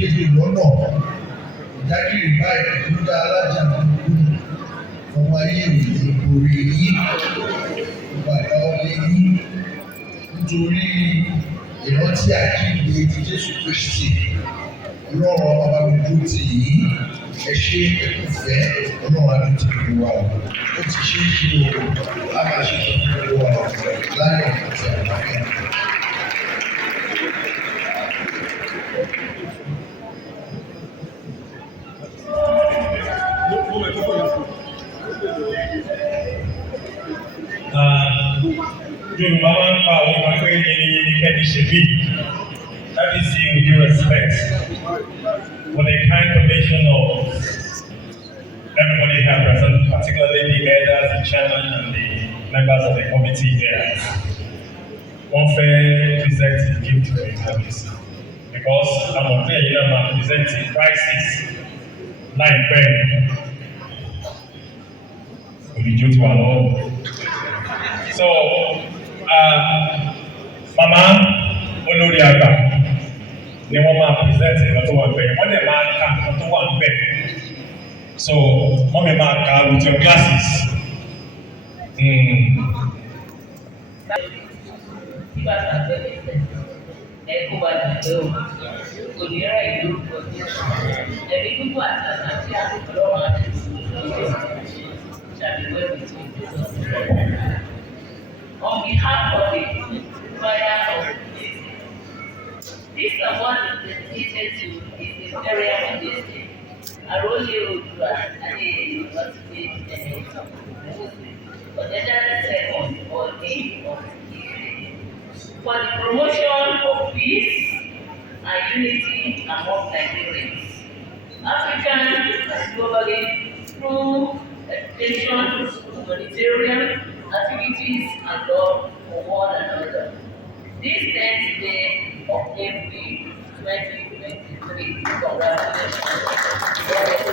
kéde lọ́nà ìdákìrì báyìí ló dá alájà gbogbo ọmọ ayé òye orí yìí ìgbàdá ọlẹ yìí nítorí ìrántí àjíǹde ti Jésù Kristi Ọlọ́run ọba bá mi dúró tì yìí ẹ ṣe ẹkúfẹ́ Ọlọ́run adó ti fi wà ó ti ṣe é ṣe o a máa ṣe é ṣe wà ó láyọ̀ àti àlàáfíà. Yorùbá máa ń pa àwọn ọmọ pé ẹni ṣe bí. That is with due respect for the kind donation of everybody here present, particularly the elders, the chairman, and the members of the committee here. One fair present gift to the service because I'm not clear you know I'm presenting prices like Ben. Olùjó ti wà lọ́wọ́. So, Mama olórí àgbà ni wọ́n máa present ìran tó wà ń bẹ̀. Wọ́n dẹ̀ máa ka ìran tó wà ń bẹ̀. So, mọ́mí máa ka with your glasses. Nígbà tá a bẹ̀rẹ̀ ẹ̀kọ́ wa dàgbẹ́ o, kò ní ra ìlú ọdún. Ẹ̀rí gbogbo àti àti àlọ́run àti ìṣòro ṣàbíwẹ́ ìtòkè. On behalf of the fire of this award is dedicated to his Imperial Majesty Arole Odua University Ọ̀dẹ́dàdé second or eighth of for the promotion of peace and unity among Nigerians, Africans and globally through education, humanitarian activities and love for one another. This 10th day of April 2023. Congratulations.